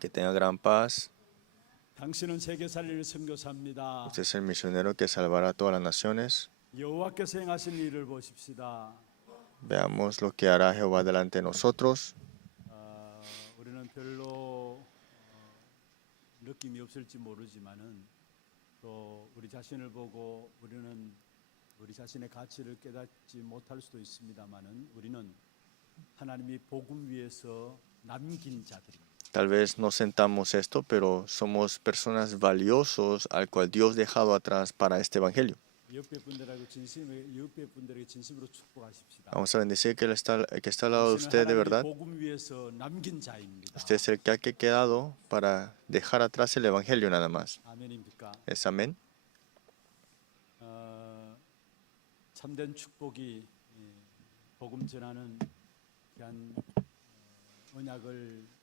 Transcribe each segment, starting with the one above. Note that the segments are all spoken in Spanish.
Que tenga gran paz. 당신은 세계 살릴 선교사입니다. Usted es el misionero que salvará a todas las naciones. 여호와께서 행하신 일을 보십시다. Veamos lo que hará Jehová delante de nosotros. 우리는 별로 느낌이 없을지 모르지만은 또 우리 자신을 보고 우리는 우리 자신의 가치를 깨닫지 못할 수도 있습니다만은 우리는 하나님이 복음 위에서 남긴 자들입니다. Tal vez no sentamos esto, pero somos personas valiosos al cual Dios ha dejado atrás para este evangelio. 옆에 분들에게 진심으로 축복하십시다. Vamos a bendecir que está al lado de usted de verdad. 복음 위에서 남긴 자입니다. Usted es el que ha quedado para dejar atrás el evangelio nada más. 아멘입니까? ¿Es amén? 참된 축복이 복음 전하는 귀한 언약을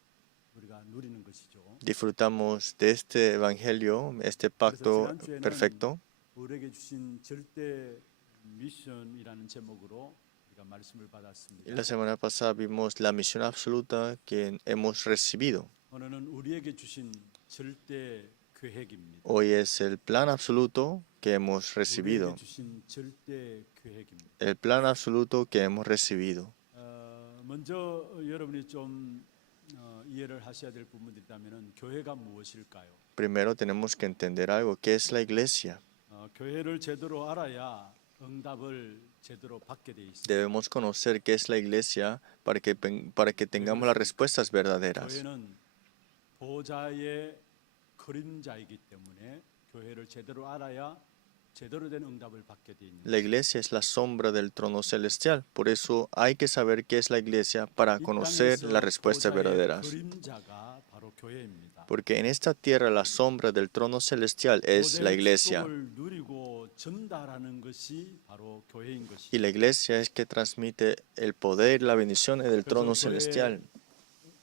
우리가 누리는 것이죠. Disfrutamos de este evangelio, este pacto perfecto. 우리에게 주신 절대 미션이라는 제목으로 우리가 말씀을 받았습니다. Y la semana pasada vimos la misión absoluta que hemos recibido. 오늘은 우리에게 주신 절대 계획입니다. Hoy es el plan absoluto que hemos 우리에게 recibido. 주신 절대 계획입니다. El plan absoluto que hemos recibido. 먼저 여러분이 좀 이해를 하셔야 될 부분들이 있다면은 교회가 무엇일까요? Primero tenemos que entender algo. ¿Qué es la iglesia? 교회를 제대로 알아야 응답을 제대로 받게 돼 있습니다. Debemos conocer qué es la iglesia para que tengamos las respuestas verdaderas. 교회는 보좌의 그림자이기 때문에 교회를 제대로 알아야 제대로 된 응답을 받게 돼 있는. La iglesia es la sombra del trono celestial. Por eso hay que saber qué es la iglesia para conocer las respuestas verdaderas. 그림자가 바로 교회입니다. Porque en esta tierra la sombra del trono celestial es la iglesia. 축복을 누리고 전달하는 것이 바로 교회인 것이. Y la iglesia es que transmite el poder y la bendición del trono celestial.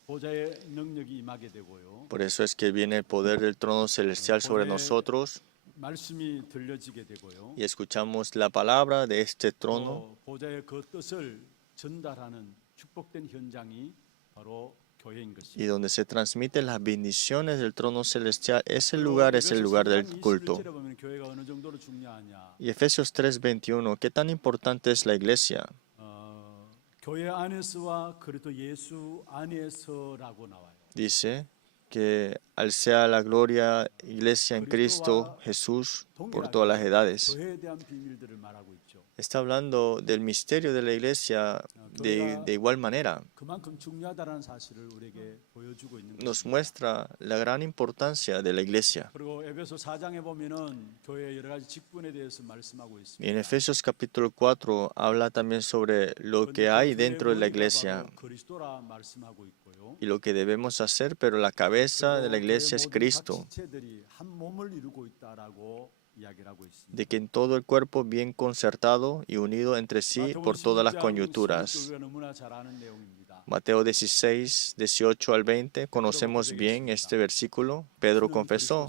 보좌의 능력이 임하게 되고요. Por eso es que viene el poder del trono celestial sobre nosotros 말씀이 들려지게 되고요. y escuchamos la palabra de este trono. 보좌의 그 뜻을 전달하는 축복된 현장이 바로 교회인 것입니다. Y donde se transmiten las bendiciones del trono celestial, ese lugar es el lugar del culto. 교회가 어느 정도로 중요하냐? Y Efesios 3:21, ¿qué tan importante es la iglesia? 교회 안에서와 그리스도 예수 안에서라고 나와요. Dice que al sea la gloria, iglesia en Cristo Jesús por todas las edades. 교회에 대한 비밀들을 말하고 있죠. Está hablando del misterio de la iglesia de igual manera. 그만큼 중요하다는 사실을 우리에게 보여주고 있는 Nos 것입니다. muestra la gran importancia de la iglesia. 그리고 에베소 4장에 보면은 교회의 여러 가지 직분에 대해서 말씀하고 Y en 있습니다. Efesios capítulo 4 habla también sobre lo que hay dentro de la iglesia 그리스도라 말씀하고 있고요. y lo que debemos hacer, pero la cabeza de la iglesia es Cristo, 지체들이 한 몸을 이루고 있다라고 이야기를 하고 있습니다. de que en todo el cuerpo bien concertado y unido entre sí por todas las coyunturas. 우리가 너무나 잘 아는 내용입니다. Mateo 16, 18 al 20, conocemos bien este versículo. Pedro confesó,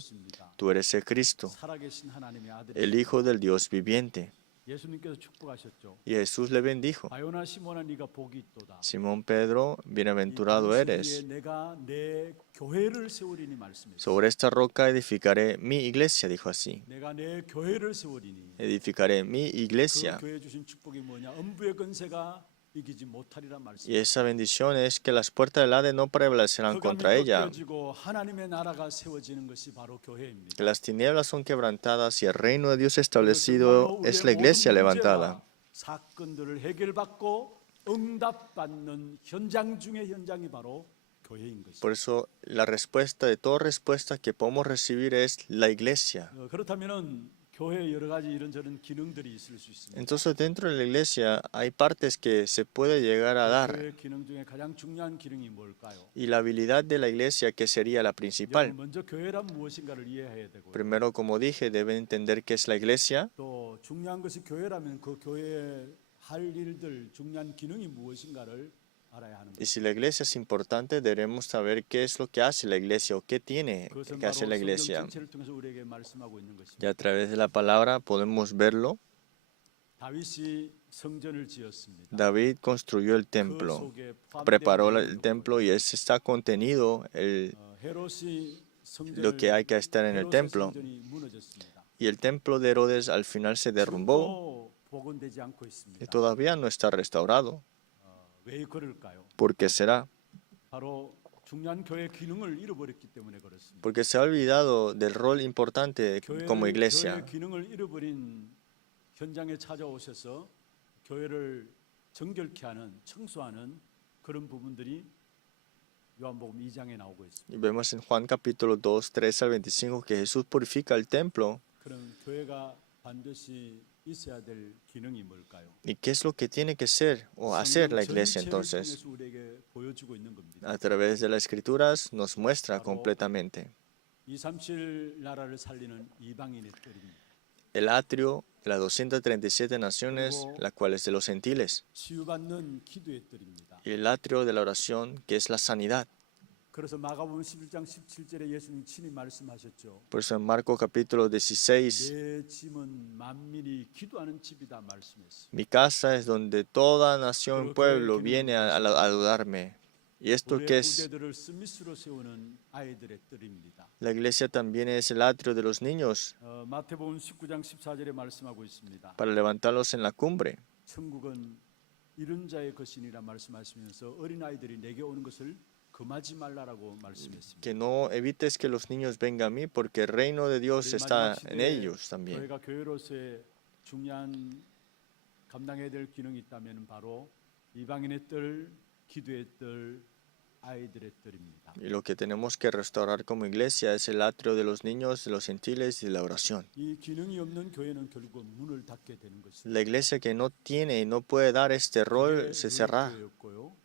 tú eres el Cristo, 살아계신 하나님의 아들. el Hijo del Dios viviente. 예수님께서 축복하셨죠. Y Jesús le bendijo. 바요나 시몬아 네가 복이 있도다. Simón Pedro, bienaventurado eres. 내가 내 교회를 세우리니 말씀했어요. Sobre esta roca edificaré mi iglesia, dijo así. 내가 내 교회를 세우리니. Edificaré mi 그 iglesia. 교회 주신 축복이 뭐냐? 음부의 권세가 이기지 못하리란 말씀. Y esa bendición es que las puertas del Hades no prevalecerán contra ella. 하나님의 나라가 세워지는 것이 바로 교회입니다. Que las tinieblas son quebrantadas y el reino de Dios establecido es la iglesia levantada. 사건들을 해결받고 응답받는 현장 중의 현장이 바로 교회인 것입니다. Por eso la respuesta de toda respuesta que podemos recibir es la iglesia. 그렇다면은 교회에 여러 가지 이런저런 기능들이 있을 수 있습니다. Entonces dentro de la iglesia hay partes que se puede llegar a dar. 교회 기능 중에 가장 중요한 기능이 뭘까요? Y la habilidad de la iglesia que sería la principal. 먼저 교회란 무엇인가를 이해해야 되고. Primero, como dije, deben entender qué es la iglesia. 또 중요한 것이 교회라면 그 교회에 할 일들 중요한 기능이 무엇인가를 알아야 하는 Y 거죠. si la iglesia es importante, debemos saber qué es lo que hace la iglesia o qué tiene 그것은 que hacer 바로 la 성경 iglesia. 전체를 통해서 우리에게 말씀하고 있는 Y 것입니다. a través de la palabra podemos verlo. 다윗이 성전을 지었습니다. David construyó el 그 templo, 속에 preparó 포함된 el templo y ese está contenido 헤롯이 lo que hay que estar en el 헤롯의 templo. 성전이 무너졌습니다. Y el templo de Herodes al final se derrumbó 지금도 복원되지 않고 y 있습니다. todavía no está restaurado. 왜 그럴까요? ¿Por qué será? 바로 중요한 교회 기능을 잃어버렸기 때문에 그렇습니다. Porque se ha olvidado del rol importante como iglesia. 교회의 기능을 잃어버린 현장에 찾아오셔서 교회를 정결케 하는, 청소하는 그런 부분들이 요한복음 2장에 나오고 있습니다. Y vemos en Juan capítulo 2, 3 al 25 que Jesús purifica el templo. 그런 교회가 반드시 있어야 될 기능이 뭘까요? ¿Y qué es lo que tiene que ser o hacer la iglesia 전체를 entonces? 통해서 우리에게 보여주고 있는 겁니다. A través de las escrituras nos muestra completamente 237 나라를 살리는 이방인의 뜰입니다. el atrio de las 237 naciones, la cual es de los gentiles, 치유받는 기도의 뜰입니다. y el atrio de la oración, que es la sanidad. 그래서 마가복음 11장 17절에 예수님 친히 말씀하셨죠. Por eso en Marcos capítulo 16, 내 집은 만민이 기도하는 집이다 말씀했어요. mi casa es donde toda nación, pueblo viene a adodarme. ¿Y esto qué 우리의 es? 후대들을 스미스로 세우는 아이들의 뜰입니다. La iglesia también es el atrio de los niños 마태복음 19장 14절에 말씀하고 있습니다. para levantarlos en la cumbre. 천국은 이른 자의 것이니라 말씀하시면서 어린 아이들이 내게 오는 것을 금하지 말라라고 말씀했습니다. Que no evites que los niños vengan a mí, porque el reino de Dios 우리 está 마지막 en 시대에 ellos también. 교회가 교회로서의 중요한 감당해야 될 기능이 있다면 바로 이방인의 뜰, 기도의 뜰, 아이들의 뜰입니다. Y lo que tenemos que restaurar como iglesia es el atrio de los niños, de los gentiles y la oración. 이 기능이 없는 교회는 결국 문을 닫게 되는 것입니다. La iglesia que no tiene y no puede dar este rol se cerrará. 교회였고요.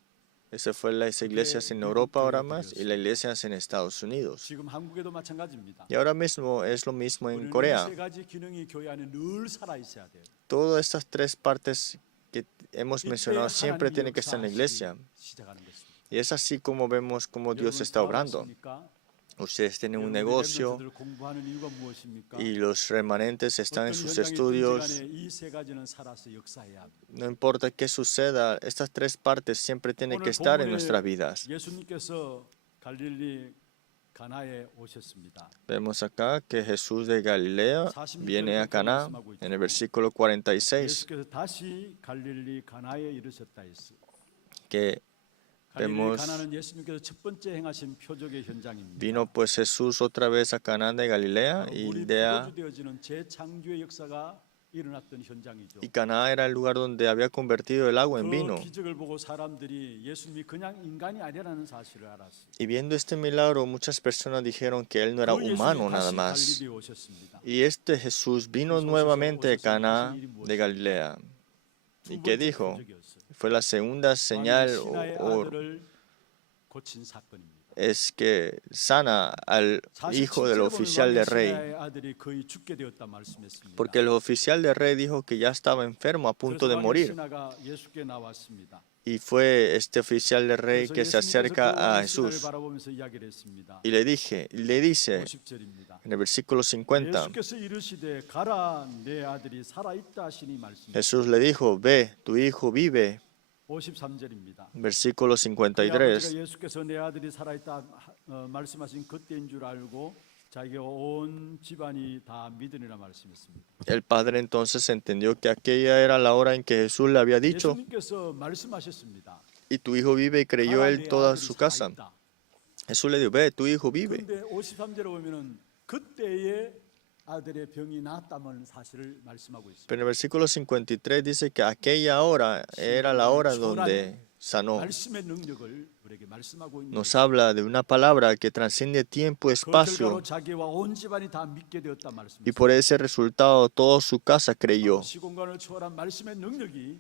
Esa fue las iglesias en Europa ahora más y las iglesias en Estados Unidos. 지금 한국에도 마찬가지입니다. Y ahora mismo es lo mismo en 우리는 Corea. 이 세 가지 기능이 교회 안에 늘 살아 있어야 돼요. Todas estas tres partes que hemos 이때 mencionado siempre 하나님이 tienen que estar en la iglesia. 시작하는 것입니다. Y es así como vemos cómo Dios 여러분 está obrando. 사업하십니까? Ustedes tienen un 여러분 negocio 렘넌트들 공부하는 이유가 무엇입니까? y los remanentes están en 어떤 sus 현장이 estudios. 있든지 간에 이 세 가지는 살아서 역사해야 합니다. No importa qué suceda, estas tres partes siempre tienen que 오늘 estar en 본문에 nuestras vidas. 예수님께서 갈릴리 가나에 오셨습니다. Vemos acá que Jesús de Galilea viene a Caná en el versículo 46, 예수께서 다시 갈릴리 가나에 이르셨다 했어요. que 갈릴리 vemos, 가나는 예수님께서 첫 번째 행하신 표적의 현장입니다. vino pues Jesús otra vez a Caná de Galilea y 물이 Aldea, 부어주되어지는 재창조의 역사가 일어났던 현장이죠. y Caná era el lugar donde había convertido el agua en 그 vino. 기적을 보고 사람들이 예수님이 그냥 인간이 아니라는 사실을 알았어요. Y viendo este milagro, muchas personas dijeron que él no era 그 예수님이 humano nada 다시 más. 갈릴리에 오셨습니다. Y este Jesús vino nuevamente de Caná de Galilea. ¿Y 두 qué 번째 dijo? 표적이었어요. Fue la segunda señal 신하의 o 아들을 고친 사건입니다. es que sana al hijo del oficial del rey, 신하의 아들이 거의 죽게 되었다 말씀했습니다. porque el oficial del rey dijo que ya estaba enfermo a punto de 그래서 왕의 morir. 신하가 예수께 나왔습니다. Y fue este oficial del rey 그래서 que se 예수님께서 acerca 그 a 왕의 신하를 Jesús 바라보면서 이야기를 했습니다. y le dice 50절입니다. en el versículo 50, 예수께서 이르시되 가라 내 아들이 살아 있다 하시니 말씀. Jesús le dijo, ve, tu hijo vive. 53절입니다. Versículo 그의 아버지가 53. 예수께서 내 아들이 살아 있다 말씀하신 그때인 줄 알고 자기가 온 집안이 다 믿으리라 말씀했습니다. El padre entonces entendió que aquella era la hora en que Jesús le había dicho, 예수님께서 말씀하셨습니다. y tu hijo vive, y creyó 가라, él 내 toda 아들이 su casa. 살아있다. Jesús le dijo, ve, tu hijo vive. 그런데 53절에 보면은 그때에 아들의 병이 나았다는 사실을 말씀하고 있습니다. Pero en el versículo 53 dice que aquella hora era la hora donde sanó. 말씀의 능력을 우리에게 말씀하고 있는 Nos habla de una palabra que trasciende tiempo y 그 espacio, 결과로 자기와 온 집안이 다 믿게 되었다 y 말씀입니다. por ese resultado toda su casa creyó. 시공간을 초월한 말씀의 능력이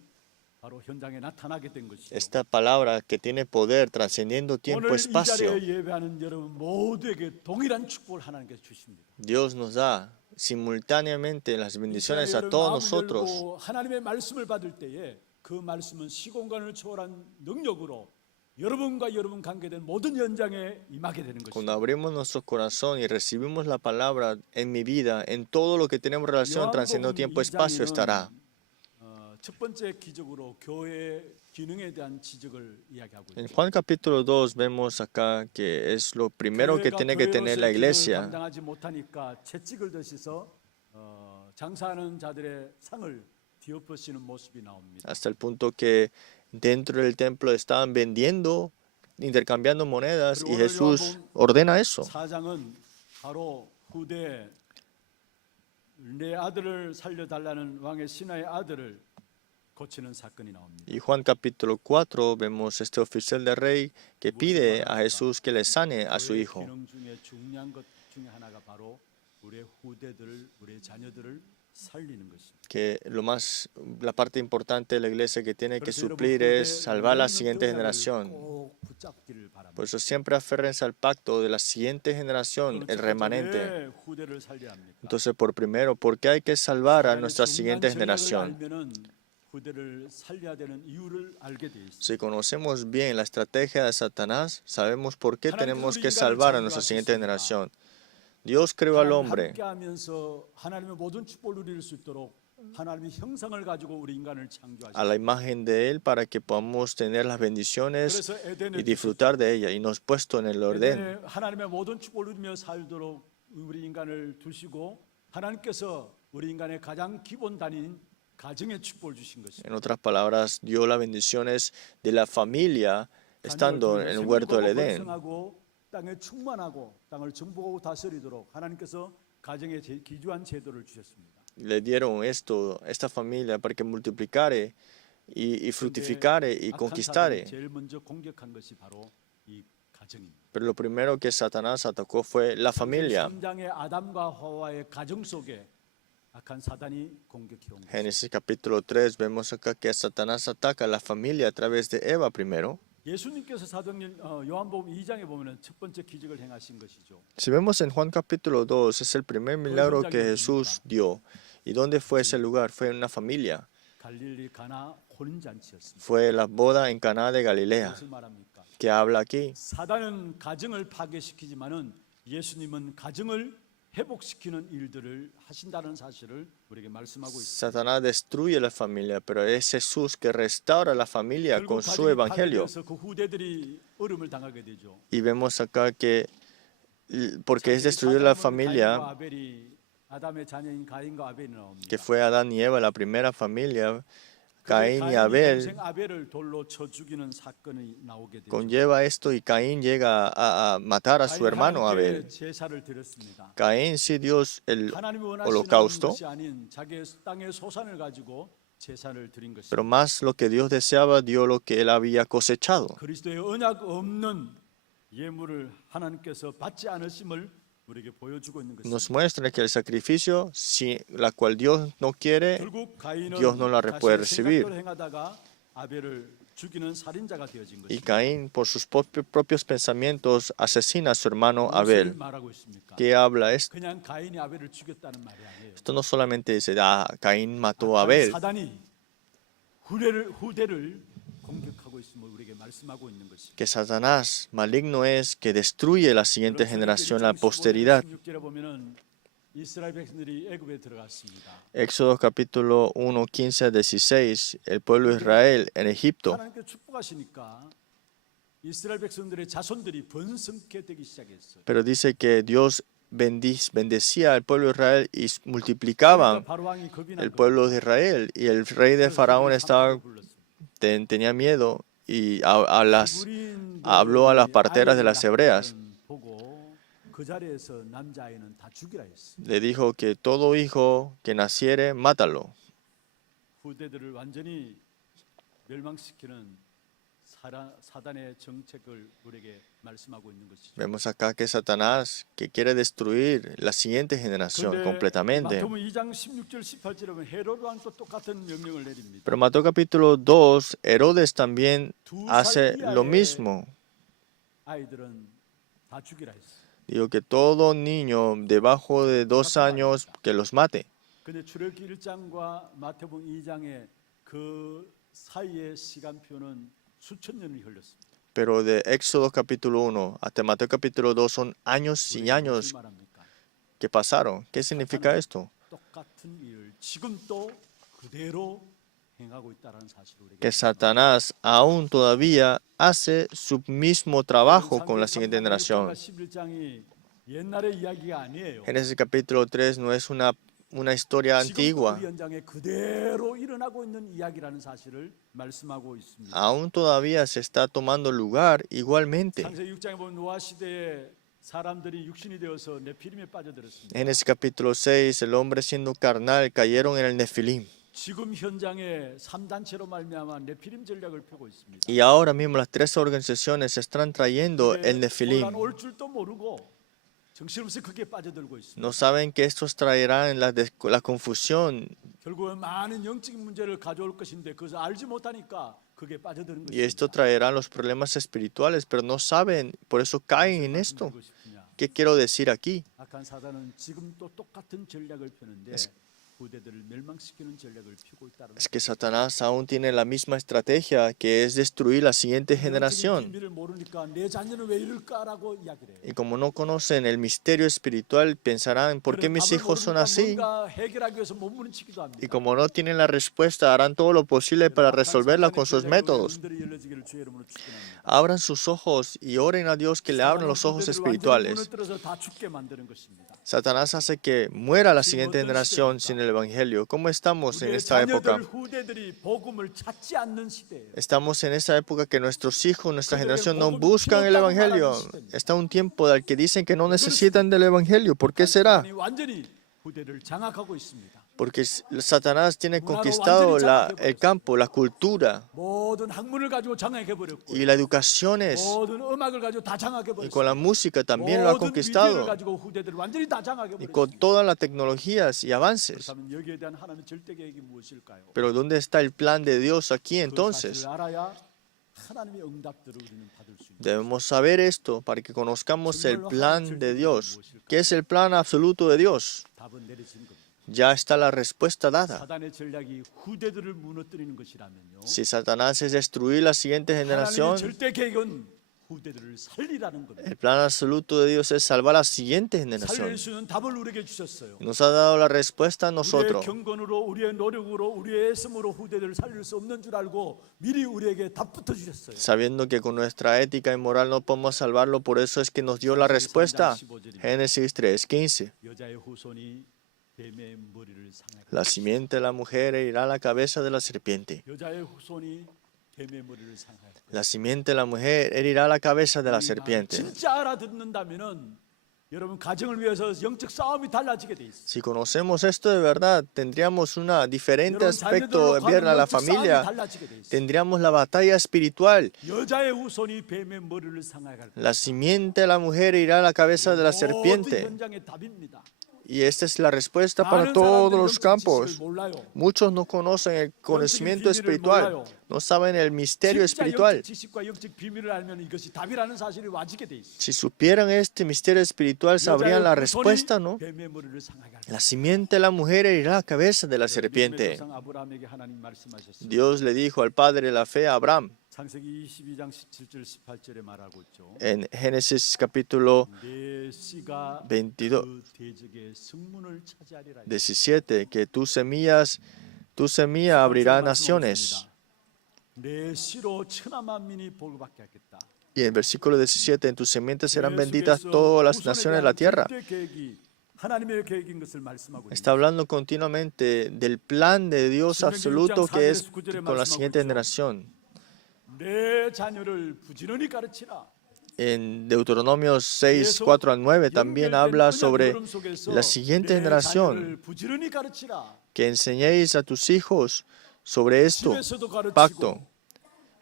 바로 현장에 나타나게 된 것이죠. Esta palabra que tiene poder trascendiendo tiempo y 오늘 이 espacio, 자리에 예배하는 여러분 모두에게 동일한 축복을 하나님께서 주십니다. Dios nos da simultáneamente las bendiciones a todos nosotros. 하나님의 말씀을 받을 때에 그 말씀은 시공간을 초월한 능력으로 여러분과 여러분 관계된 모든 현장에 임하게 되는 Cuando 것입니다. abrimos nuestro corazón y recibimos la palabra en mi vida, en todo lo que tenemos relación, trascendiendo tiempo y espacio estará. 첫 번째 기적으로 교회 기능에 대한 지적을 이야기하고 En 있죠. Juan capítulo 2 vemos acá que es lo primero que 교회가 tiene que tener la 교회로서의 기능을 iglesia. 감당하지 못하니까 채찍을 드셔서 장사하는 자들의 상을 뒤엎으시는 모습이 나옵니다. Hasta el punto que dentro del templo estaban vendiendo, intercambiando monedas 그리고 y 오늘 Jesús 요한복음 ordena eso. 4장은 바로 후대 내 아들을 살려달라는 왕의 신하의 아들을 고치는 사건이 나옵니다. Y Juan capítulo 4 vemos este oficial del rey que pide a Jesús que le sane a su 교회 hijo. 기능 중에 중요한 것 중에 하나가 바로 우리의 후대들을 우리의 자녀들을 살리는 것입니다. Que la parte importante de la iglesia que tiene que 그래서 여러분 suplir 후대 es salvar la siguiente 언약을 generación. 꼭 붙잡기를 바랍니다. Por eso siempre aférrense al pacto de la siguiente generación, el remanente. 왜 후대를 살려야 합니까? Entonces, por primero, ¿por qué hay que salvar a 하나님의 nuestra 중요한 siguiente 전략을 generación? 알면은 후대를 살려야 되는 이유를 알게 돼 있습니다. Si conocemos bien la estrategia de Satanás, sabemos por qué 하나님께서 tenemos 우리 que 인간을 salvar a nuestra siguiente 창조하셨습니다. generación. Dios creó al 하나님 hombre 함께하면서 하나님의 모든 축복을 누릴 수 있도록 하나님의 형상을 가지고 우리 인간을 a la 창조하셨습니다. imagen de Él para que podamos tener las bendiciones 그래서 y 에덴을 disfrutar de ella. Y nos ha puesto en el orden. 에덴에 하나님의 모든 축복을 누리며 살도록 우리 인간을 두시고 하나님께서 우리 인간의 가장 기본 단위인 가정의 축복을 주신 것입니다. En otras palabras, dio las bendiciones de la familia estando en el huerto del Edén. 번성하고 땅에 충만하고 땅을 정복하고 다스리도록 하나님께서 가정에 기주한 제도를 주셨습니다. Le dieron esta familia para que multiplicare y fructificare y 악한 conquistare. 사단이 제일 먼저 공격한 것이 바로 이 가정입니다. Pero lo primero que Satanás atacó fue la familia. 3장의 아담과 하와의 가정 속에 악한 사단이 공격해 온 것입니다. Génesis capítulo 3 vemos acá que Satanás ataca a la familia a través de Eva primero. 예수님께서 요한복음 2장에 보면은 첫 번째 기적을 행하신 것이죠. Si vemos en Juan capítulo 2, es el primer milagro que Jesús dio. ¿Y dónde fue ese lugar? Fue en una familia. 갈릴리 가나 혼인잔치였습니다. Fue la boda en Caná de Galilea. 무슨 말합니까? ¿Qué habla aquí? 사단은 가정을 파괴시키지만은 예수님은 가정을 회복시키는 일들을 하신다는 사실을 우리에게 말씀하고 있습니다. Satanás destruye la familia, pero es Jesús que restaura la familia 결국 con su 가정이 evangelio. 파괴되어서 그 후대들이 어려움을 당하게 되죠. Y vemos acá que porque es destruir la familia, 가인과 아벨이 아담의 자녀인 가인과 아벨이 나옵니다. que fue Adán y Eva, la primera familia, 근데 Caín y 가인이 Abel, 동생 아벨을 돌로 쳐 죽이는 사건이 나오게 되죠. conlleva esto y Caín llega a matar a su hermano Abel. 제사를 드렸습니다. Caín sí dio el 하나님이 원하시는 holocausto, 것이 아닌 자기의 땅의 소산을 가지고 제사를 드린 것입니다. pero más lo que Dios deseaba, dio lo que él había cosechado. 그리스도의 언약 없는 예물을 하나님께서 받지 않으심을 우리에게 보여주고 있는 Nos 것입니다. muestra que el sacrificio, la cual Dios no quiere, 결국 가인은 Dios no la puede 자신의 recibir. 생각대로 행하다가 아벨을 죽이는 살인자가 되어진 Y 것입니다. Caín, por sus propios pensamientos, asesina a su hermano 무엇을 Abel. 말하고 있습니까? ¿Qué habla esto? 그냥 가인이 아벨을 죽였다는 말이 아니에요. Esto no solamente dice, Caín mató a 악한 Abel, 사단이 후대를 공격하고 있음을 우리에게 말씀하고 있는 것입니다. que Satanás maligno es, que destruye la siguiente generación, la posteridad. 16절에 보면은 이스라엘 백성들이 애굽에 들어갔습니다. Éxodo capítulo 1, 15 a 16, el pueblo de Israel en Egipto. 하나님께서 축복하시니까 이스라엘 백성들의 자손들이 번성케 되기 시작했어요. Pero dice que Dios bendecía al pueblo de Israel y multiplicaban 바로 왕이 겁이 난 el pueblo de Israel. Y el rey de Faraón tenía miedo y habló a las parteras de las hebreas. 그 자리에서 남자아이는 다 죽이라 했어. Le dijo que todo hijo que naciere, mátalo. 후대들을 완전히 멸망시키는 사단의 정책을 우리에게 말씀하고 있는 것이죠. Vemos acá que Satanás que quiere destruir la siguiente generación completamente. 마태복음 2장 16절 18절에 보면 헤로드 왕도 똑같은 명령을 내립니다. Pero Mateo capítulo 2, Herodes también hace lo mismo. 아이들은 다 죽이라 했어. Dijo que todo niño debajo de 2 años que los mate. 근데 출애굽기 1장과 마태복음 2장의 그 사이의 시간표는 수천 년이 흘렀습니다. Pero de Éxodo capítulo 1 hasta Mateo capítulo 2 son años y años que pasaron. ¿Qué significa esto? 똑같은 일을 지금 또 그대로 행하고 있다는 사실을 우리에게 que Satanás aún todavía hace su mismo trabajo con la siguiente generación. 11장이 옛날의 이야기가 아니에요. Génesis capítulo 3 no es una historia 지금도 antigua. 우리 현장에 그대로 일어나고 있는 이야기라는 사실을 말씀하고 있습니다. Aún todavía se está tomando lugar igualmente. 창세기 6장에 보면 노아 시대에 사람들이 육신이 되어서 네피림에 빠져들었습니다. Génesis capítulo 6, el hombre siendo carnal cayeron en el Nefilim. 지금 현장에 3단체로 말미암아 네피림 전략을 펴고 있습니다. Y ahora mismo las tres organizaciones están trayendo el Nefilim. 올 줄도 모르고 정신없이 그게 빠져들고 있습니다. No saben que estos traerán la confusión 결국은 많은 영적인 문제를 가져올 것인데 그것을 알지 못하니까 그게 빠져드는 y esto 것입니다. traerá los problemas espirituales, pero no saben, por eso caen en esto. ¿Qué quiero decir aquí? 악한 사단은 지금 또 똑같은 전략을 펴는데 후대들을 멸망시키는 전략을 펴고 있다는 Es que Satanás aún tiene la misma estrategia, que es destruir la siguiente generación. 비밀을 모르니까 내 자녀는 왜 이럴까라고 이야기를 해요. Y como no conocen el misterio espiritual, pensarán, ¿por qué mis hijos son así? 뭔가 해결하기 위해서 몸부림치기도 합니다. Y como no tienen la respuesta, harán todo lo posible para resolverla con sus métodos. 눈들이 열려지기를 주의 이름으로 축원합니다. Abran sus ojos y oren a Dios que le abran los ojos espirituales. 무너뜨려서 다 죽게 만드는 것입니다. Satanás hace que muera la siguiente generación sin el Evangelio. ¿Cómo estamos en 우리의 esta época? 자녀들 후대들이 복음을 찾지 않는 시대예요. Estamos en esa época que nuestros hijos, nuestra generación no buscan el Evangelio. Está un tiempo del que dicen que no necesitan del Evangelio. ¿Por qué será? 완전히 후대를 장악하고 있습니다. Porque Satanás tiene conquistado el campo, la cultura 모든 학문을 가지고 장악해 버렸고 y la educación 모든 음악을 가지고 다 장악해 y 버렸고 con la música también lo ha 모든 미디어를 conquistado 가지고 후대들 완전히 다 장악해 y 버렸고 con todas las tecnologías y avances. 그렇다면 여기에 대한 하나님의 절대 계획이 무엇일까요? Pero ¿dónde está el plan de Dios aquí 그 entonces? 사실을 알아야 하나님의 응답들을 우리는 받을 수 있는 Debemos saber esto para que conozcamos el plan de Dios. ¿Qué es el plan absoluto de Dios? 답은 내려진 겁니다. Ya está la respuesta dada. 사단의 전략이 후대들을 무너뜨리는 것이라면요. Si Satanás es destruir la siguiente 하나님의 generación, 절대 계획은 후대들을 살리라는 겁니다. el plan absoluto de Dios es salvar la siguiente generación. 살릴 수 있는 답을 우리에게 주셨어요. Nos ha dado la respuesta a 우리의 nosotros, 경건으로 우리의 노력으로 우리의 애씀으로 후대들을 살릴 수 없는 줄 알고 미리 우리에게 답부터 주셨어요. sabiendo que con nuestra ética y moral no podemos salvarlo, por eso es que nos dio la respuesta. Génesis 3:15. 여자의 후손이 뱀의 머리를 상할 La simiente de la mujer herirá la cabeza de la serpiente. 여자의 후손이 뱀의 머리를 상할 La simiente de la mujer herirá la cabeza de la serpiente. 진짜 알아듣는다면은 여러분 가정을 위해서 영적 싸움이 달라지게 돼 있어요. Si conocemos esto de verdad, tendríamos un diferente 여러분 aspecto 자녀들로 en a la 영적 싸움이 familia. 달라지게 돼 있어요. Tendríamos la batalla espiritual. 여자의 후손이 뱀의 머리를 상할 거예요. La simiente de la mujer irá a la cabeza de la 모든 serpiente. 현장의 답입니다. Y esta es la respuesta para 많은 todos 사람들이 los 영적 campos. 지식을 몰라요. Muchos no conocen el conocimiento espiritual, no saben el misterio 진짜 espiritual. 영적 지식과 영적 비밀을 알면 이것이 답이라는 사실이 와지게 돼 있어요. Si supieran este misterio espiritual, sabrían la 여자의 respuesta, 후손이 ¿no? 뱀의 머리를 상하게 할 거예요. La simiente de la mujer herirá la cabeza de la serpiente. 조상 아브라함에게 하나님 말씀하셨어요. Dios le dijo al padre de la fe, a Abraham, 창세기 22장 17절 18절에 말하고 있죠. en Génesis capítulo 내 씨가 22, 그 대적의 승문을 차지하리라. 17, que tu semilla abrirá naciones. 내 씨로 천하 만민이 복을 받게 하겠다. Y en versículo 17, en tu semiente serán benditas todas las naciones de la tierra. 하나님의 계획인 것을 말씀하고 Está hablando continuamente del plan de Dios absoluto que es con la siguiente generación. 내 자녀를 부지런히 가르치라. En Deuteronomio 6, 4 al 9 también habla sobre la siguiente generación, 부지런히 가르치라. que enseñéis a tus hijos sobre esto, 집에서도 가르치고, pacto,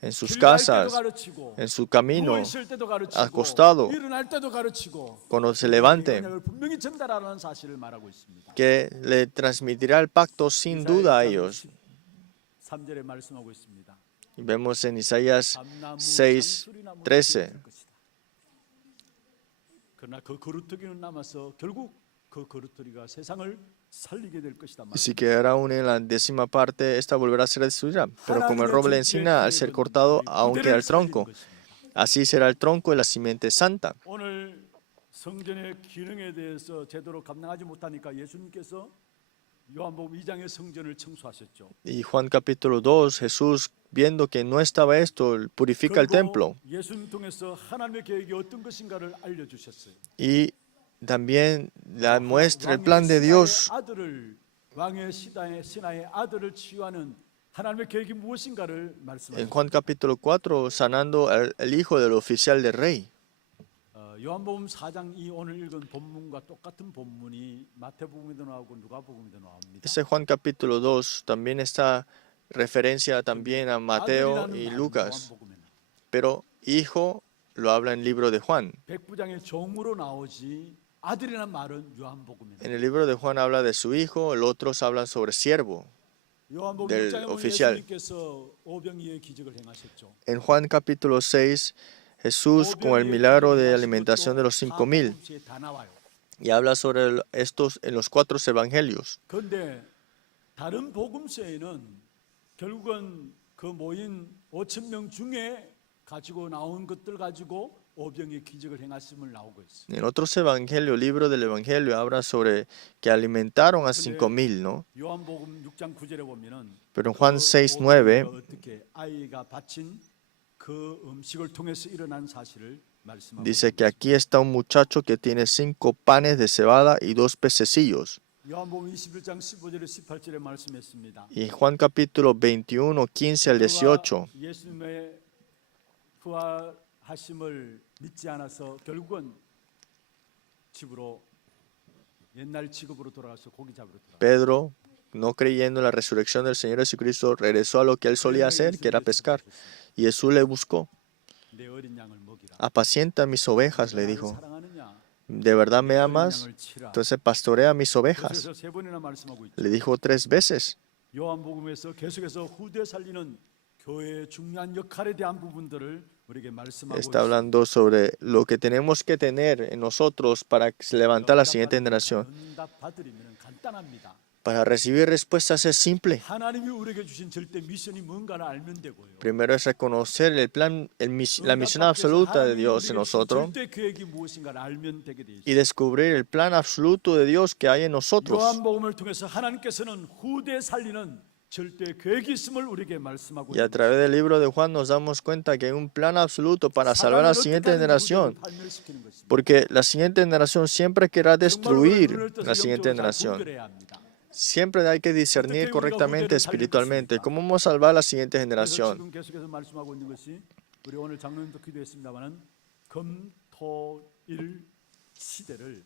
en sus 길 갈 casas, 때도 가르치고, en su 누워 camino, 있을 때도 가르치고, acostado, 일어날 때도 가르치고, cuando se levante, 영향을 분명히 전달하라는 사실을 말하고 있습니다. que le transmitirá el pacto sin duda a ellos. 3절에 말씀하고 있습니다. Y vemos en Isaías 감나무, 6, 상수리나무 13. 있을 것이다. 그러나 그 거루터기는 남아서 결국 그 거루터기가 세상을 살리게 될 것이다. Y si quedara aún en la 10ª parte, esta volverá a ser destruida. Pero como el roble encina, al ser cortado, aún queda el tronco. Así será el tronco de la simiente santa. 오늘 성전의 기능에 대해서 제대로 감당하지 못하니까 예수님께서 요한복음 2장의 성전을 청소하셨죠. Y Juan capítulo 2, Jesús, viendo que no estaba esto, purifica el 그리고 templo. 예수님 통해서 하나님의 계획이 어떤 것인가를 알려주셨어요. Y también la muestra el 왕의 plan de 신하의 Dios. 아들을 왕의 신하의 아들을 치유하는 하나님의 계획이 무엇인가를 En 말씀하셨어요. Juan capítulo 4, sanando al hijo del oficial del rey. 요한복음 4장 이 오늘 읽은 본문과 똑같은 본문이 마태복음에도 나오고 누가복음에도 나옵니다. Ese Juan capítulo 2 también está referencia también a Mateo 아들이라는 y 말은 Lucas, 요한복음에는 pero hijo lo habla en el libro de Juan. 백부장의 종으로 나오지 아들이라는 말은 요한복음에는 En el libro de Juan habla de su hijo, los otros hablan sobre siervo. 요한복음 del 6장에 보면 oficial. 예수님께서 오병이의 기적을 행하셨죠. En Juan capítulo 6, Jesús con el milagro de alimentación de los 5,000 복음서에 다 나와요. y habla sobre estos en los 4 evangelios. 그런데 다른 복음서에는 결국은 그 모인 5천 명 중에 가지고 나온 것들 가지고 오병의 기적을 행하심을 나오고 있어요. En otros evangelios, libro del evangelio, habla sobre que alimentaron a 5,000, ¿no? 요한복음 6장 9절에 보면은 Pero en Juan 그 6, 오병이가 9 어떻게 아이가 바친 그 음식을 통해서 일어난 사실을 말씀하고 dice que aquí está un muchacho que tiene 5 panes de cebada y 2 pececillos. 요한복음 21장 15절에 18절에 말씀했습니다. Y en Juan capítulo 21, 15 al 18, 예수님의 부활하심을 믿지 않아서 결국은 집으로 옛날 직업으로 돌아가서 고기 잡으러 돌아갔어요. Pedro, no creyendo en la resurrección del Señor Jesucristo, regresó a lo que él solía hacer, que era pescar. Y Jesús le buscó. 내 어린 양을 먹이라. Apacienta mis ovejas, le 나를 dijo. 사랑하느냐? ¿De verdad me 내 어린 amas? 양을 치라. Entonces pastorea mis ovejas. 그래서 세 번이나 말씀하고 있죠. Le dijo 3 veces. 요한복음에서 계속해서 후대 살리는 교회의 중요한 역할에 대한 부분들을 우리에게 말씀하고 Está hablando sobre lo que tenemos que tener en nosotros para levantar la siguiente generación. 응답 받으리면 간단합니다. Para recibir respuestas es simple. 하나님이 우리에게 주신 절대 미션이 뭔가를 알면 되고요. Primero es reconocer el plan, la misión absoluta de Dios en nosotros 절대 계획이 무엇인가를 알면 되게 돼 있어요. y descubrir el plan absoluto de Dios que hay en nosotros. 요한복음을 통해서 하나님께서는 후대 살리는 절대 계획이 있음을 우리에게 말씀하고 Y a través del libro de Juan nos damos cuenta que hay un plan absoluto para salvar a la siguiente generación. Porque la siguiente generación siempre querrá destruir la siguiente generación. Siempre hay que discernir correctamente espiritualmente cómo vamos a salvar a la siguiente generación. 지금 계속해서 말씀하고 있는 것이 우리 오늘 장로님도 기도했습니다만은 금토일 시대를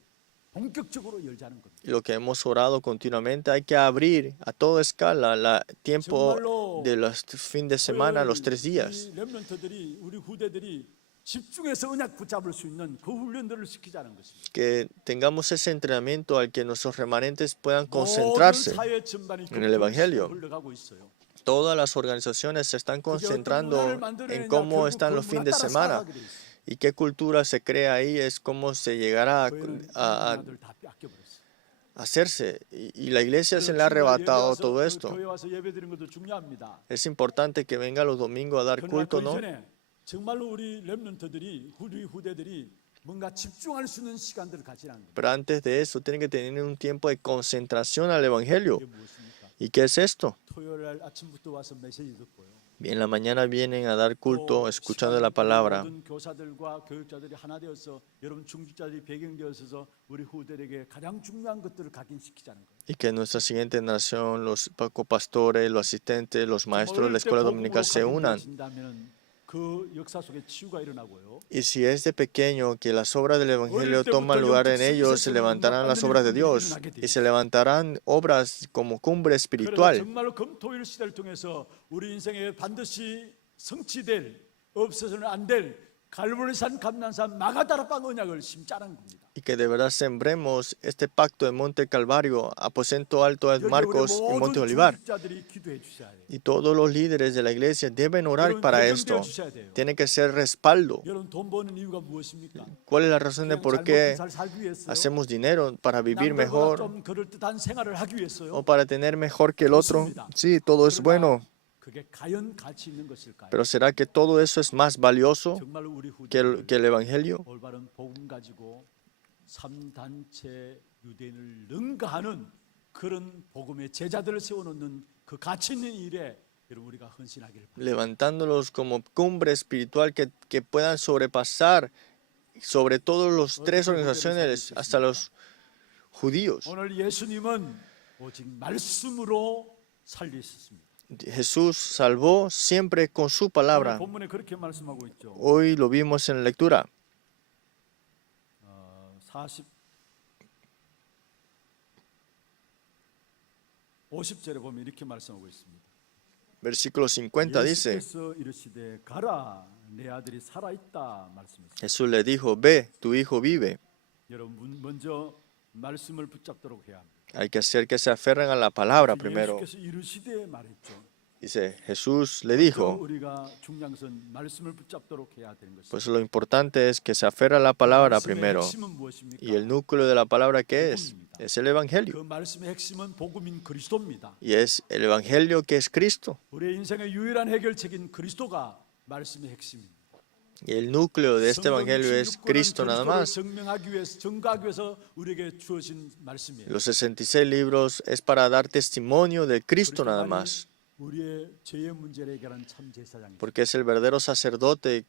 본격적으로 열자는 겁니다. Y lo que hemos orado continuamente, hay que abrir a toda escala el tiempo de los fin de semana, los 3 días. 우리 렘넌트들이 우리 후대들이 집중해서 언약 붙잡을 수 있는 그 훈련들을 시키자는 것입니다. Que tengamos ese entrenamiento al que nuestros remanentes puedan 모든 concentrarse. 사회 전반이 en el Evangelio. 흘러가고 있어요. Todas las organizaciones se están concentrando en cómo están los fines de semana y qué cultura se crea ahí, es cómo se llegará a hacerse. Y la iglesia se le ha arrebatado todo esto. 교회 와서 예배드리는 것도 중요합니다. Es importante que venga los domingos a dar 그러나 culto, 그 ¿no? 이전에 정말로 우리 렘넌트들이 우리 후대들이 뭔가 집중할 수 있는 시간들을 가지라는 겁니다. Pero antes de eso, tienen que tener un tiempo de concentración al Evangelio. 이게 무엇입니까? ¿Y qué es esto? 토요일 날 아침부터 와서 메시지 듣고요. En la mañana vienen a dar culto, 또 escuchando 시간을 la palabra. 모든 교사들과 교육자들이 하나 되어서 여러분 중직자들이 배경되어서 우리 후대에게 가장 중요한 것들을 각인시키자는 거예요. Y que nuestra siguiente generación, los copastores, los asistentes, los maestros de la escuela dominical se unan. 그 역사 속에 치유가 일어나고요. Y si es de pequeño que las obras del Evangelio toman lugar en ellos, se levantarán las obras de Dios y se levantarán obras como cumbre 그래서 espiritual. 정말로 금토일 시대를 통해서 우리 인생에 반드시 성취될 없어서는 안 될 갈보리산 감난산 마가다라방 언약을 심자는 겁니다. Y que de verdad sembremos este pacto de Monte Calvario, aposento alto de Marcos y Monte Olivar. 중직자들이 기도해 주셔야 돼요. Y todos los líderes de la iglesia deben orar para esto. Tiene que ser respaldo. 여러분 돈 버는 이유가 무엇입니까? ¿Cuál es la razón de por qué 잘 살기 위해서요? hacemos dinero? ¿Para vivir 남들보다 mejor 좀 그럴듯한 생활을 하기 위해서요? o para tener mejor que el otro? Sí, todo es bueno. 그게 과연 가치 있는 것일까요? Pero ¿será que todo eso es más valioso 정말로 우리 후대 que el Evangelio? 올바른 복음 가지고 3단체 유대인을 능가하는 그런 복음의 제자들을 세워놓는 그 가치 있는 일에 여러분 우리가 헌신하기를 바랍니다. levantándolos como cumbre espiritual que puedan sobrepasar sobre todos los tres organizaciones, hasta los judíos. 오늘 예수님은 오직 말씀으로 살리셨습니다. Jesús salvó siempre con su 오늘 palabra. 본문에 그렇게 말씀하고 있죠. Hoy lo vimos en la lectura. 50절에 보면 이렇게 말씀하고 있습니다. Versículo 50 dice, 예수께서 이르시되 가라 내 아들이 살아있다 말씀했습니다. Jesús le dijo, ve, tu hijo vive. 여러분 먼저 말씀을 붙잡도록 해야 합니다. Hay que hacer que se aferren a la palabra primero. 예수께서 이르시되 말했죠. Dice, Jesús le 또 dijo, 우리가 중요한 것은 말씀을 붙잡도록 해야 되는 것입니다. pues lo importante es que se aferre a la palabra 말씀의 primero. 핵심은 무엇입니까? Y el núcleo de la palabra, ¿qué es? Es el Evangelio. 그 말씀의 핵심은 복음인 그리스도입니다. Y es el Evangelio que es Cristo. 우리의 인생의 유일한 해결책인 그리스도가 말씀의 핵심입니다. Y el núcleo de este Evangelio es Cristo nada más. 증명하기 위해서 증거하기 위해서 우리에게 주어진 말씀이에요. Los 66 libros es para dar testimonio de Cristo nada más. 우리의 죄의 문제를 해결한 참 제사장이죠. Porque es el verdadero sacerdote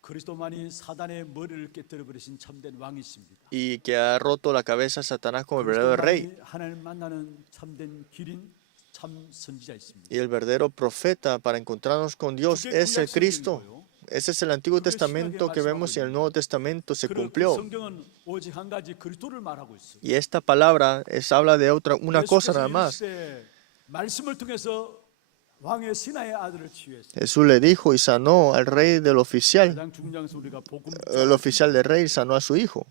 그리스도만이 사단의 머리를 깨뜨려 버리신 참된 왕이십니다. y que ha roto la cabeza a Satanás como el verdadero rey. 그리스도만이 하나님 만나는 참된 길인 참 선지자 있습니다. Y el verdadero profeta para encontrarnos con Dios es el Cristo. Ese es el Antiguo Testamento que vemos y el Nuevo Testamento se 그 cumplió. 성경은 오직 한 가지 그리스도를 말하고 있어요. Y esta palabra habla de una cosa nada 예수께서 más. 이르시되 말씀을 통해서 왕의 신하의 아들을 치유했어요. Jesús le dijo y sanó al rey del oficial. 가장 중요한 것은 우리가 복음 El oficial del rey sanó a su hijo.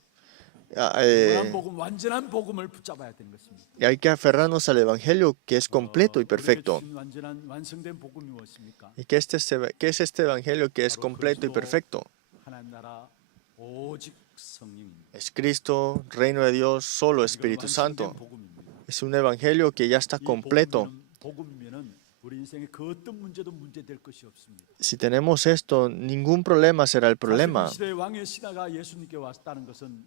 영원한 복음, 완전한 복음을 붙잡아야 되는 것입니다. Y hay que aferrarnos al Evangelio que es completo y perfecto. 우리에게 주신 완전한 완성된 복음이 무엇입니까? ¿Y qué es este Evangelio que es completo y perfecto? 하나님 나라 오직 성령입니다. Es Cristo, reino de Dios, solo Espíritu Santo. Es un Evangelio que ya está completo. 복음이면은 우리 인생의 그 어떤 문제도 문제될 것이 없습니다. Si tenemos esto, ningún problema será el problema. 사실 이 시대의 왕의 신하가 예수님께 왔다는 것은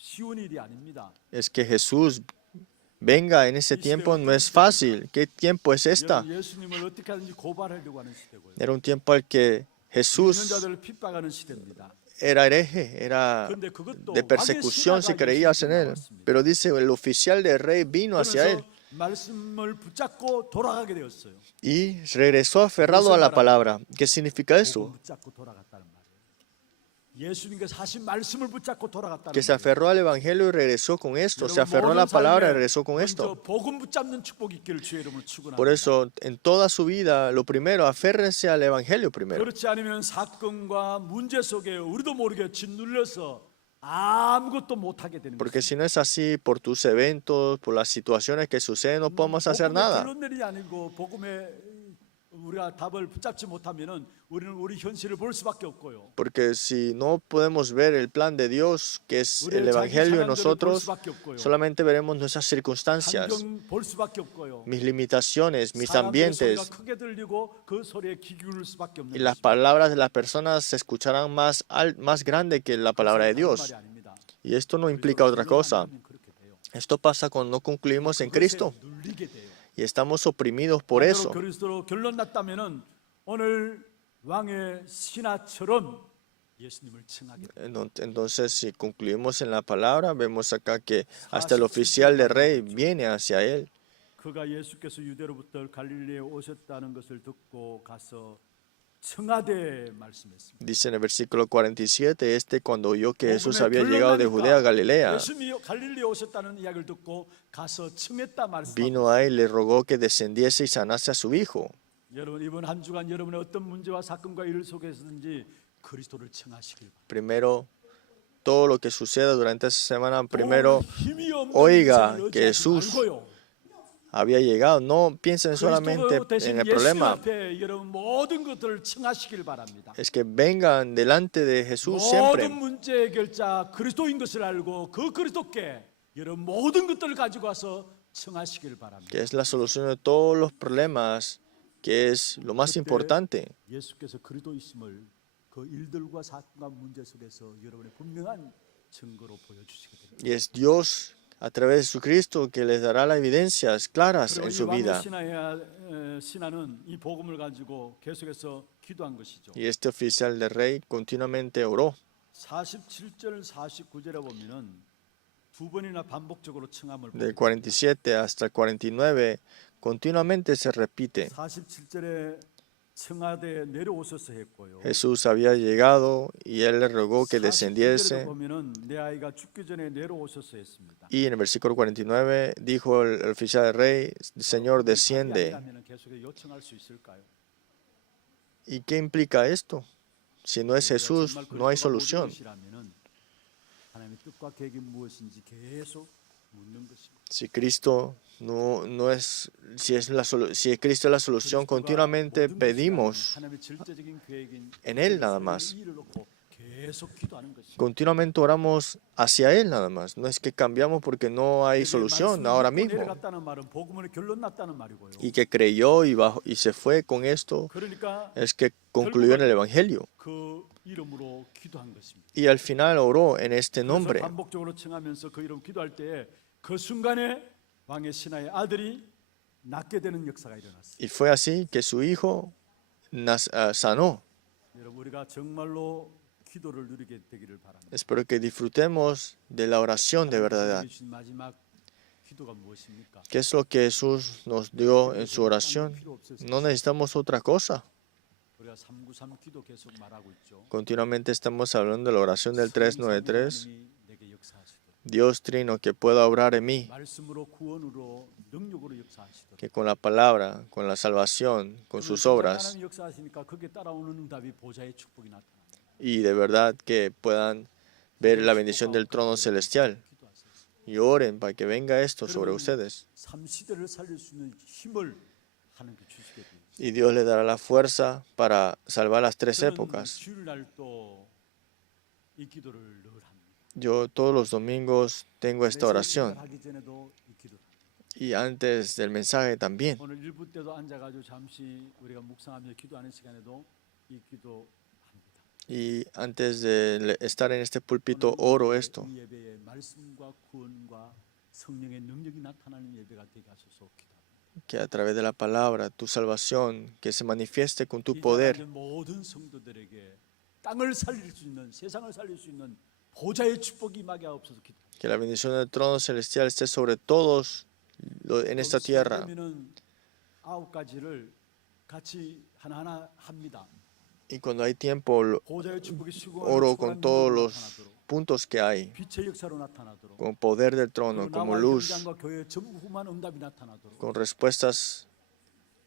쉬운 일이 아닙니다. Es que Jesús venga en ese tiempo no es fácil. ¿Qué tiempo es esta? 여러분, 예수님을 어떻게 하든지 고발하려고 하는 시대고요. Era un tiempo al que 믿는 Jesús 자들을 핍박하는 시대입니다. era hereje, era 그런데 그것도 de persecución si creías en él. Pero dice, el oficial del rey vino hacia él 그래서 말씀을 붙잡고 돌아가게 되었어요. y regresó aferrado a la palabra. ¿Qué significa 복음 eso? 붙잡고 돌아갔다는 말이에요. 예수님께서 하신 말씀을 붙잡고 돌아갔다는 Que se 말이에요. aferró al Evangelio y regresó con esto. Se 여러분, aferró a la 모든 palabra y 삶에 regresó con 먼저 esto. 복음 붙잡는 축복이 있기를 주의 이름으로 축원합니다. Por eso, en toda su vida, lo primero, aférrense al Evangelio primero. 그렇지 않으면 사건과 문제 속에 우리도 모르게 짓눌려서 아무것도 못하게 되는 Porque 것입니다. si no es así, por tus eventos, por las situaciones que suceden, no podemos hacer nada. 결론들이 아니고 복음에 우리가 답을 붙잡지 못하면은 우리는 우리 현실을 볼 수밖에 없고요. Porque si no podemos ver el plan de Dios, que es el 우리의 자기 Evangelio en 상황들을 볼 nosotros, 수밖에 없고요. solamente veremos nuestras circunstancias, 환경 볼 수밖에 없고요. mis limitaciones, mis 사람들의 소리가 ambientes, 크게 들리고 그 소리에 귀 기울일 수밖에 없는 y las 것입니다. palabras de las personas se escucharán más grande que la palabra de 그것은 Dios. 다른 말이 아닙니다. Y esto no implica otra cosa. 그렇게 돼요. Esto pasa cuando no concluimos en 그것에 Cristo 눌리게 돼요. y estamos oprimidos por 반대로 eso. 그리스도로 결론 났다면은 오늘 왕의 신하처럼 예수님을 칭하게 돼요. Entonces, si concluimos en la palabra, vemos acá que hasta el oficial del rey viene hacia él. 그가 예수께서 유대로부터 갈릴리에 오셨다는 것을 듣고 가서 청하되 말씀했습니다. Dice en el versículo 47, cuando oyó que Jesús había llegado de Judea a Galilea, 예수님이 갈릴리에 오셨다는 이야기를 듣고 가서 청했다 말씀합니다. vino a él y le rogó que descendiese y sanase a su hijo. 여러분 이번 한 주간 여러분의 어떤 문제와 사건과 일 속에서든지 그리스도를 청하시길 바랍니다. Primero, todo lo que suceda durante esta semana, primero 힘이 없는 oiga 인생을 que 의지하지 Jesús 말고요. había llegado. No piensen solamente 그리스도 대신 en el 예수 problema. 앞에 여러분 모든 것들을 청하시길 바랍니다. Es que vengan delante de Jesús 모든 siempre. 문제 해결자 그리스도인 것을 알고 그 그리스도께 여러분 모든 것들을 가지고 와서 청하시길 바랍니다. Que es la solución de todos los problemas, que es lo más importante. 예수께서 그리스도이심을 그 일들과 사건과 문제 속에서 여러분의 분명한 증거로 보여주시게 됩니다. Y es Dios a través de Jesucristo, que les dará las evidencias claras 그리고 en 이 su 왕의 vida. 신하는 이 복음을 가지고 계속해서 기도한 것이죠. Y este oficial del rey continuamente oró. 47절 49절에 보면은 두 번이나 반복적으로 청함을 Del 보게 됩니다. 47 hasta el 49, continuamente se repite. 47절에 청하되 내려오소서 했고요. Jesús había llegado y él le rogó que 49절에 descendiese. 보면은 내 아이가 죽기 전에 내려오소서 했습니다. Y en el versículo 49 dijo el oficial del rey, Señor, desciende. 아니라면 계속 요청할 수 있을까요? ¿Y qué implica esto? Si no es Jesús, no hay solución. 하나님의 뜻과 계획이 무엇인지 계속 묻는 것입니다. Si Cristo no es, si Cristo es la solución, continuamente pedimos 하나님의 절대적인 계획인 en Él nada más. 일을 놓고 계속 기도하는 것입니다. Continuamente oramos hacia Él nada más. No es que cambiamos porque no hay solución ahora mismo. 내려갔다는 말은 복음의 결론 났다는 말이고요. Y que creyó y se fue con esto, 그러니까 es que concluyó en el Evangelio. 그 이름으로 기도한 것입니다. Y al final oró en este 그래서 nombre. 반복적으로 청하면서 그 이름 기도할 때 그 순간에 왕의 신하의 아들이 낫게 되는 역사가 일어났어요. Y fue así que su hijo sanó. 여러분 우리가 정말로 기도를 누리게 되기를 바랍니다. Espero que disfrutemos de la oración de verdad. 주신 마지막 기도가 무엇입니까? ¿Qué es lo que Jesús nos dio en su oración? No necesitamos otra cosa. 우리가 393 기도 계속 말하고 있죠. Continuamente estamos hablando de la oración del 393. 하나님이 내게 역사하시도록 Dios Trino, que pueda obrar en mí, 말씀으로 구원으로 능력으로 역사하시도록 que con la palabra, con la salvación, con sus obras, 하나님 역사하시니까 거기에 따라오는 응답이 보좌의 축복이 나타납니다. y de verdad que puedan ver la bendición del trono celestial. Y oren para que venga esto sobre ustedes. 삼시대를 살릴 수 있는 힘을 하나님께 주시게 됩니다. Y Dios le dará la fuerza para salvar las tres 저는 épocas. 주일날도 이 기도를 늘 합니다. Yo todos los domingos tengo esta oración. 하기 전에도 이 기도를 합니다. Y antes del mensaje también. 오늘 1부 때도 앉아가지고 잠시 우리가 묵상하며 기도하는 시간에도 이 기도합니다. Y antes de estar en este púlpito oro esto. 이 예배에 말씀과 구원과 성령의 능력이 나타나는 예배가 되게 하소서 기도합니다. Que a través de la palabra, tu salvación, que se manifieste con tu 이 poder. 자리에 모든 성도들에게 땅을 살릴 수 있는 세상을 살릴 수 있는 보좌의 축복이 임하게 하옵소서 기도합니다. Que la bendición del trono celestial esté sobre todos en esta tierra. 그러면은 9가지를 같이 하나하나 합니다. Y cuando hay tiempo, 보좌의 축복이 수고하는 oro con todos los 나타나도록 puntos que hay, 빛의 역사로 나타나도록 con poder del trono, 그리고 como 나와 luz, 현장과 교회 전부만 응답이 나타나도록 con respuestas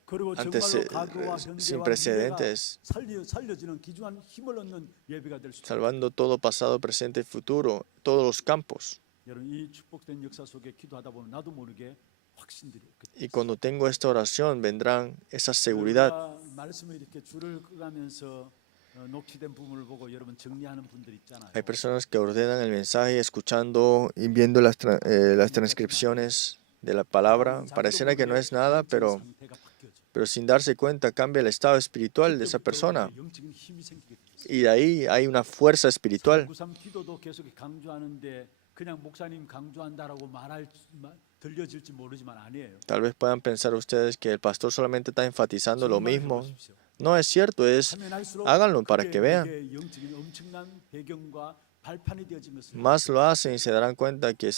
그리고 antes, 정말로 과거와 sin 현재와 미래가 precedentes, 살려지는 귀중한 힘을 얻는 예배가 될 수 있습니다. salvando todo pasado, presente y futuro, todos los campos. 여러분 이 축복된 역사 속에 기도하다 보면 나도 모르게 확신들이 Y cuando tengo esta oración, vendrán esa seguridad. 말씀을 이렇게 줄을 끄가면서 녹취된 부분을 보고 여러분 정리하는 분들 있잖아요. Hay personas que ordenan el mensaje escuchando y viendo las transcripciones de la palabra. Pareciera que no es nada, pero 상태가 바뀌어져. sin darse cuenta cambia el estado espiritual de esa persona. 영적인 힘이 생기게 됩니다. Y de ahí hay una fuerza espiritual. 93 기도도 계속 강조하는데 그냥 목사님 강조한다라고 들려질지 모르지만 아니에요. Tal vez puedan pensar ustedes que el pastor solamente está enfatizando lo mismo. No es cierto, háganlo para que vean. 영적인 엄청난 배경과 발판이 되어진 것을 Más lo hacen y se darán cuenta que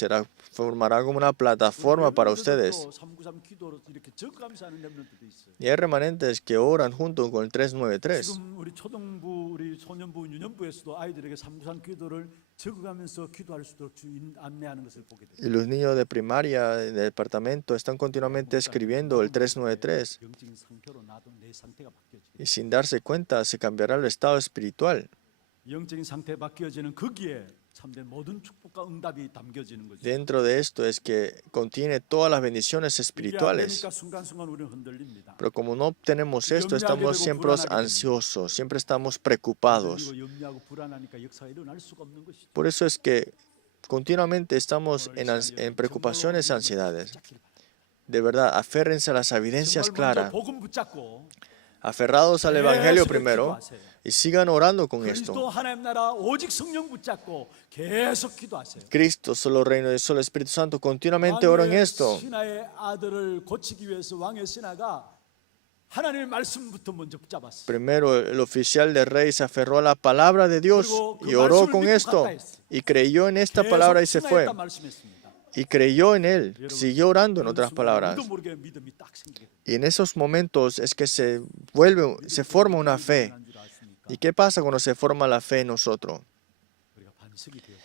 formará como una plataforma para ustedes. 393 기도로 이렇게 적감사 하는 렘넌트도 있어요. Y hay remanentes que oran junto con el 393. 지금 우리 초등부, 우리 소년부, 유년부에서도 아이들에게 393 기도를 적어가면서 기도할 수 있도록 안내하는 것을 보게 됩니다. Y los niños de primaria del departamento están continuamente escribiendo el 393. 영적인 상태로 나도 내 상태가 바뀌어져. Y sin darse cuenta se cambiará el estado espiritual. 영적인 상태 바뀌어지는 거기에 참된 모든 축복과 응답이 담겨지는 거죠. Dentro de esto es que contiene todas las bendiciones 이게 안 espirituales. 되니까 순간순간 우리는 흔들립니다. Pero como no obtenemos esto, estamos siempre ansiosos, siempre estamos preocupados. 그리고 염려하고 불안하니까 역사가 일어날 수가 없는 것이죠. Por eso es que continuamente estamos en preocupaciones y ansiedades. De verdad, aférrense a las evidencias 정말 먼저 claras. 복음 붙잡고 aferrados al Evangelio 계속해서 primero 기도하세요. y sigan orando con esto. 그리스도 하나님 나라 오직 성령 붙잡고 계속 기도하세요. Cristo, solo reino y solo Espíritu Santo, continuamente oran 왕의 esto. 신하의 아들을 고치기 위해서 왕의 신하가 하나님의 말씀부터 먼저 붙잡았어요. Primero, el oficial del rey se aferró a la palabra de Dios y oró con esto y creyó en esta palabra y se fue. 계속 말씀했습니다. Y creyó en él, siguió orando en otras palabras. 우리도 모르게 믿음이 딱 생기게 돼요. Y en esos momentos es que se forma una fe. 한 줄 아십니까? ¿Y qué pasa cuando se forma la fe en nosotros? 우리가 반석이 되어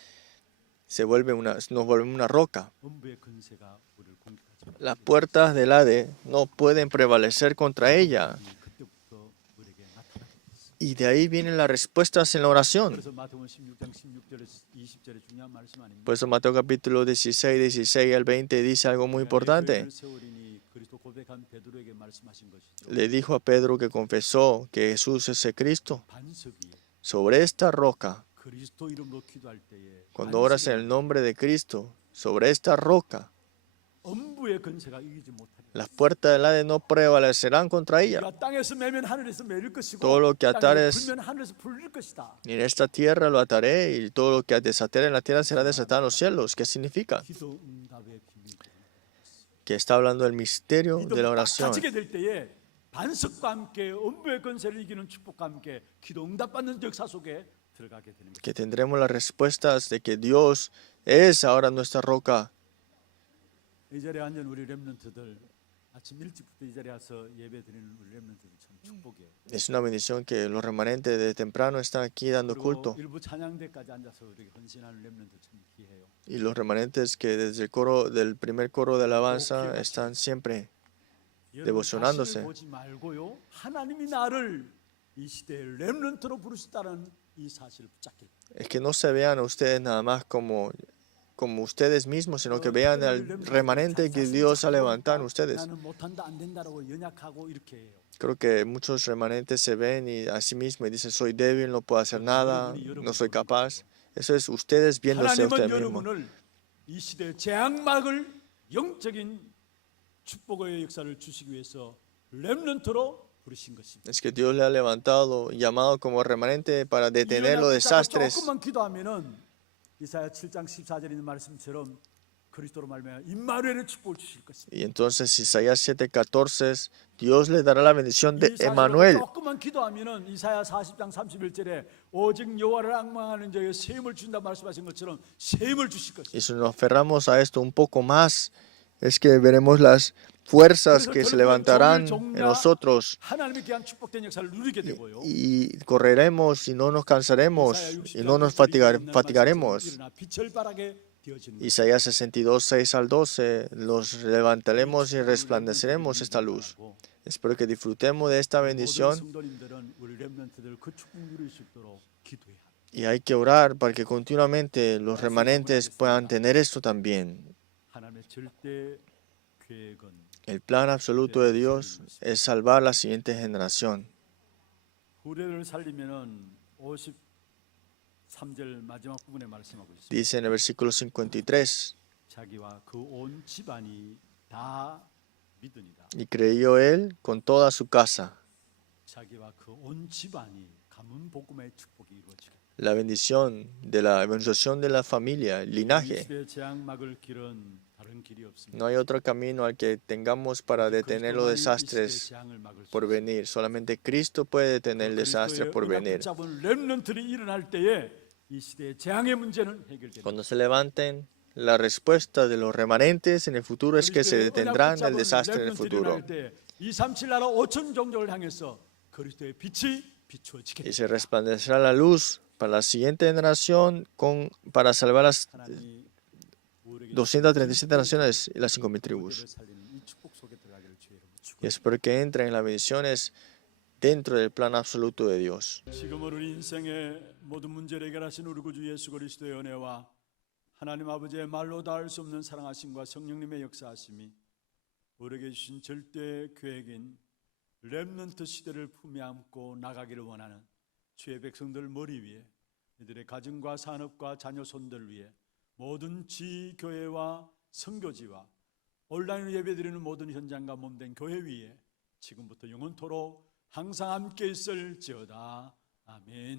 Nos volvemos una roca. 음부의 근세가 우리를 공격하지 못하게 Las puertas del Hades no pueden prevalecer contra ella. 되니 그때부터 우리에게 나타나게 됐어요. Y de ahí vienen las respuestas en la oración. 그래서 마태복음 16장 16절에 20절에 중요한 말씀 아닙니까? Por eso Mateo capítulo 16 al 20 dice algo muy importante. 교회를 세우리니 그리스도 고백한 베드로에게 말씀하신 것이죠. Le dijo a Pedro que confesó que Jesús es el Cristo. 반석 위에 Sobre esta roca, 그리스도 이름으로 기도할 때에 cuando oras en el nombre de Cristo, sobre esta roca, 음부의 근세가 이기지 못하리라. las puertas del Hades no prevalecerán contra ella. 우리가 땅에서 매면 하늘에서 매일 것이고 Todo lo que 땅에 atares 풀면 하늘에서 풀릴 것이다. Y en esta tierra lo ataré y todo lo que desataré en la tierra será desatado en los cielos. ¿Qué significa? 기도 응답의 비밀. Que está hablando del misterio de la 믿음 딱 oración. 가지게 될 때에 반석과 함께 음부의 근세를 이기는 축복과 함께 기도 응답받는 역사 속에 들어가게 되는 거죠. Que tendremos las respuestas de que Dios es ahora nuestra roca. 이 자리에 앉은 우리 렘넌트들 아침 일찍부터 이 자리에 와서 예배 드리는 우리 렘넌트들 참 축복이에요. Es una bendición que los remanentes de temprano están aquí dando 그리고 culto. 일부 찬양대까지 앉아서 우리 헌신하는 렘넌트 참 귀해요. Y los remanentes que desde el coro, del primer coro de alabanza están siempre 여러분 devocionándose. 자신을 보지 말고요. 하나님이 나를 이 시대에 렘넌트로 부르셨다는 이 사실을 붙잡길. Es que no se vean a ustedes nada más como ustedes mismos, sino que vean al remanente que Dios ha levantado en ustedes. 나는 못한다 안 된다라고 연약하고 이렇게 해요. Creo que muchos remanentes se ven y a sí mismos y dicen, soy débil, no puedo hacer nada, no soy capaz. Eso es ustedes viéndose a 하나님은 ustedes mismos. 여러분을 이 시대 재앙막을 영적인 축복의 역사를 주시기 위해서 렘넌트로 부르신 것입니다. Es que Dios le ha levantado, llamado como remanente para detener los desastres. 조금만 기도하면은 이사야 7장 14절에 있는 말씀처럼 그리스도로 말미암아 임마누엘의 축복을 주실 것입니다. Y entonces Isaías 7:14, Dios le dará la bendición de 이 사실을 Emmanuel. 조금만 기도하면은 이사야 40장 31절에 오직 여호와를 앙망하는 자에게 셈을 준다 말씀하신 것처럼 셈을 주실 것입니다. Y si nos aferramos a esto un poco más, es que veremos las fuerzas que se levantarán en nosotros 하나님의 귀한 축복된 역사를 누리게 되고요. y correremos y no nos cansaremos y no nos fatigaremos. 일어나 빛을 발하게 되어지는 Isaías 62, 6 al 12, los levantaremos y resplandeceremos esta luz. Espero que disfrutemos de esta 모든 bendición 성도님들은 우리 렘넌트들 그 축복 누릴 수 있도록 기도해야 합니다. y hay que orar para que continuamente los remanentes puedan tener esto también. 하나님의 절대 계획은 El plan absoluto de Dios es salvar la siguiente generación. 후대를 살리면은 53절 마지막 부분에 말씀하고 있습니다. Dice en el versículo 53, 자기와 그 온 집안이 다 믿으니라. y creyó él con toda su casa. 자기와 그 온 집안이 가문 복음의 축복이 이루어지게. La bendición de la evangelización de la familia, el linaje. 시대 재앙막을 길은 다른 길이 없습니다. No hay otro camino al que tengamos para detener los desastres por venir. Solamente Cristo puede detener el desastre por venir. 붙잡은 렘넌트들이 일어날 때에 이 시대의 재앙의 문제는 해결됩니다. Cuando se levanten, la respuesta de los remanentes en el futuro es que se detendrán el desastre en el futuro. 237 나라 5천 종족을 향해서 그리스도의 빛이 비추어지게 Y se resplandecerá la luz para la siguiente generación para salvar las 하나님이 우리에게 237 naciones y las 5,000 tribus. 살리는 이 축복 속에 들어가기를 주의 이름으로 축복합니다. Y espero que entren en las bendiciones dentro del plan absoluto de Dios. 지금은 우리 인생의 모든 문제를 해결하신 우리 구주 예수 그리스도의 은혜와 하나님 아버지의 말로 닿을 수 없는 사랑하심과 성령님의 역사하심이 우리에게 주신 절대 계획인 렘넌트 시대를 품에 안고 나가기를 원하는 주의 백성들 머리 위에 이들의 가정과 산업과 자녀 손들 위에 모든 지교회와 선교지와 온라인으로 예배드리는 모든 현장과 몸된 교회 위에 지금부터 영원토록 항상 함께 있을지어다. 아멘.